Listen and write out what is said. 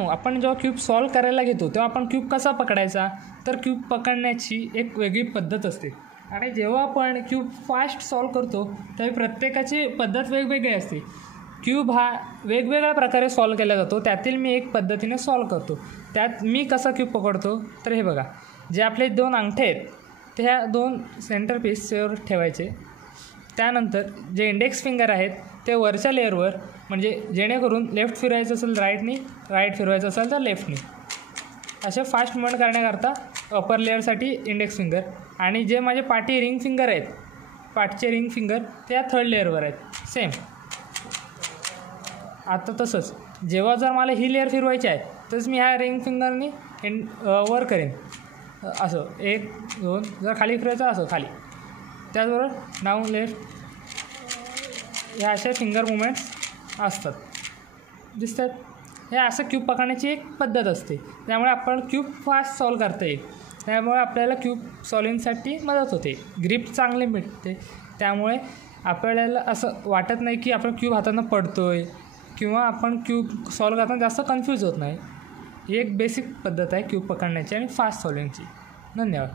आपण जेव्हा cube solve करायला घेतो तेव्हा आपण क्यूब कसा पकडायचा, तर क्यूब पकडण्याची एक वेगळी पद्धत असते. आणि जेव्हा आपण क्यूब फास्ट सॉल्व करतो तेव्हा प्रत्येकाची पद्धत वेगवेगळी असते. क्यूब हा वेगवेगळ्या प्रकारे सॉल्व केला जातो, त्यातील मी एक पद्धतीने सॉल्व करतो. त्यात मी कसा क्यूब पकडतो तर हे बघा, जे आपले 2 अंगठे आहेत ते ह्या 2 सेंटर पीसवर ठेवायचे. त्यानंतर जे इंडेक्स फिंगर आहेत ते वरच्या लेअरवर, म्हणजे जेणेकरून लेफ्ट फिरवायचं असेल राईटनी, राईट फिरवायचं असेल तर लेफ्टनी, असे फास्ट मूव्हमेंट करण्याकरता अपर लेअरसाठी इंडेक्स फिंगर. आणि जे माझे पाठी रिंग फिंगर आहेत, पाठचे रिंग फिंगर ते या 3rd लेअरवर आहेत सेम. आता तसंच जेव्हा जर मला ही लेअर फिरवायची आहे तरच मी ह्या रिंग फिंगरनी वर करेन, असं 1 2, जर खाली फिरवायचं असं खाली. त्याचबरोबर डाऊन लेफ्ट, ह्या अशा फिंगर मुवमेंट्स असतात, दिसतात. हे असं क्यूब पकडण्याची एक पद्धत असते, त्यामुळे आपण क्यूब फास्ट सॉल्व करता येईल. त्यामुळे आपल्याला क्यूब सॉल्विंगसाठी मदत होते, ग्रिप चांगले मिळते. त्यामुळे आपल्याला असं वाटत नाही की आपण क्यूब हातानं पडतो आहे, किंवा आपण क्यूब सॉल्व करताना जास्त कन्फ्यूज होत नाही. ही एक बेसिक पद्धत आहे क्यूब पकडण्याची आणि फास्ट सॉल्विंगची. धन्यवाद.